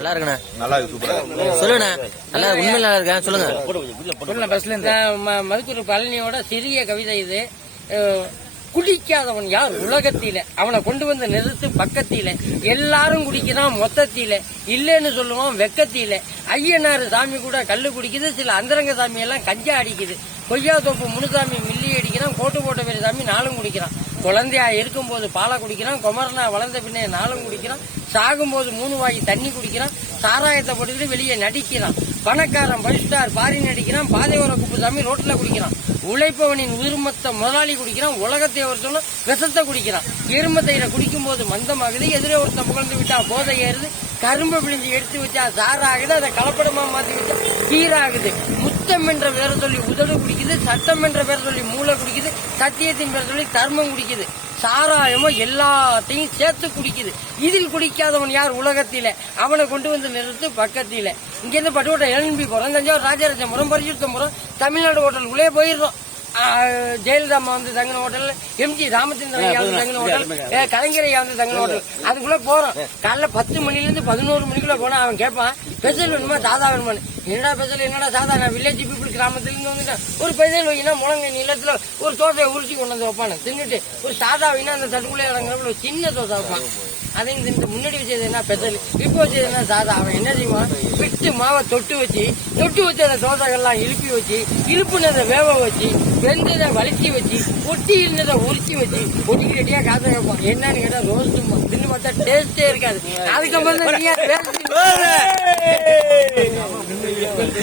நல்லா இருக்குண்ணே. நல்லா இருக்கு சூப்பரா இருக்கு. சொல்லுண்ணே. நல்லா உண்மையில நல்லா இருக்கேன் சொல்லுங்க. நான் ம- மருத்துவர் பழனியோட சிறிய கவிதை இது. குடிக்காதவன் யார் உலகத்தில? அவனை கொண்டு வந்து நிறுத்து பக்கத்தில. எல்லாரும் குடிக்கிறான் மொத்தத்தில. இல்லைன்னு சொல்லுவான் வெக்கத்தில. ஐயனார் சாமி கூட கல்லு குடிக்குது சில அந்தரங்க சாமி எல்லாம் கஞ்சா அடிக்குது. கொய்யா தோப்பு முனுசாமி மில்லி அடிக்கிறான் கோட்டு போட்ட பேர் தம்பி நாளும் குடிக்கிறான். குழந்தையா இருக்கும்போது பாலை குடிக்கிறான் குமரனா வளர்ந்த பின்னே நாளும் குடிக்கிறான். சாகும்போது மூணு வாய் தண்ணி குடிக்கிறான். சாராயத்தை போட்டுக்கிட்டு வெளியே நடிக்கிறான். பணக்காரன் ஃபைவ் ஸ்டார் பாரி நடிக்கிறான். பாதையோர குப்புசாமி ரோட்டில் குடிக்கிறான். உழைப்பவனின் உயிர்மத்த முதலாளி குடிக்கிறான். உலகத்தை ஒருத்தனும் விஷத்தை குடிக்கிறான். எருமத்தையில குடிக்கும் போது மந்தமாகுது. எதிரே ஒருத்தன் புகழ்ந்து விட்டா போதை ஏறுது. கரும்பு பிழிஞ்சு எடுத்து வச்சா சாராகுது. அதை கலப்படமா மாத்தி வச்சா கீராகுது முத்தம் என்ற பேரை சொல்லி உதடு குடிக்குது சட்டம் என்ற பேரை சொல்லி மூளை குடிக்குது சத்தியத்தின் பேரை சொல்லி தர்மம் குடிக்குது. சாராயமோ எல்லாத்தையும் சேர்த்து குடிக்குது. இதில் குடிக்காதவன் யார்? உலகத்தில. அவனை கொண்டு வந்து நிறுத்து பக்கத்தில. இங்க இருந்து பட்டுக்கோட்டை எல்பி போறோம். தஞ்சாவூர் ராஜராஜபுரம் பரிசுத்தபுரம் தமிழ்நாடு ஹோட்டலுக்குள்ளே போயிடுறோம். ஆஹ், ஜெயலலிதா அம்மா வந்து தங்கின ஹோட்டல் எம்ஜி ராமச்சந்திரன் ஐயா வந்து தங்கின ஹோட்டல் கலைஞர் ஐயா வந்து தங்கின ஹோட்டல். அதுக்குள்ள போறோம். காலைல பத்து மணில இருந்து பதினோரு மணிக்குள்ள போனா அவன் கேட்பான் ஸ்பெஷல் வேணுமா? சாதா வேணுமான்னு. என்னடா ஸ்பெஷல் என்னடா சாதா நான் வில்லேஜ் பீப்புள் கிராமத்துலேருந்து வந்துட்டேன் ஒரு பெசல் வைனா முழங்க நிலத்தில் ஒரு தோசையை உரிச்சு கொண்டு வந்து வைப்பானு. தின்னுட்டு ஒரு சாதா வைனா அந்த தட்டுக்குள்ளே இறங்குறப்ப ஒரு சின்ன தோசை வைப்பான். அதையும் தின்ட்டு முன்னாடி வச்சது என்ன? பெசல் இப்போ வச்சது என்ன? சாதா. அவன் என்ன செய்வான்? விட்டு மாவை தொட்டு வச்சு தொட்டு வச்சு அந்த தோசைகள்லாம் இழுப்பி வச்சு இழுப்புனதை வேக வச்சு வெந்ததை வலிச்சு வச்சு ஒட்டி இருந்ததை உரிச்சு வச்சு ஒட்டிக்கு ரெடியாக காசை வைப்பான். என்னன்னு கேட்டால் ரோஸ்ட் தின்னு பார்த்தா டேஸ்டே இருக்காது. அதுக்கப்புறம் தான்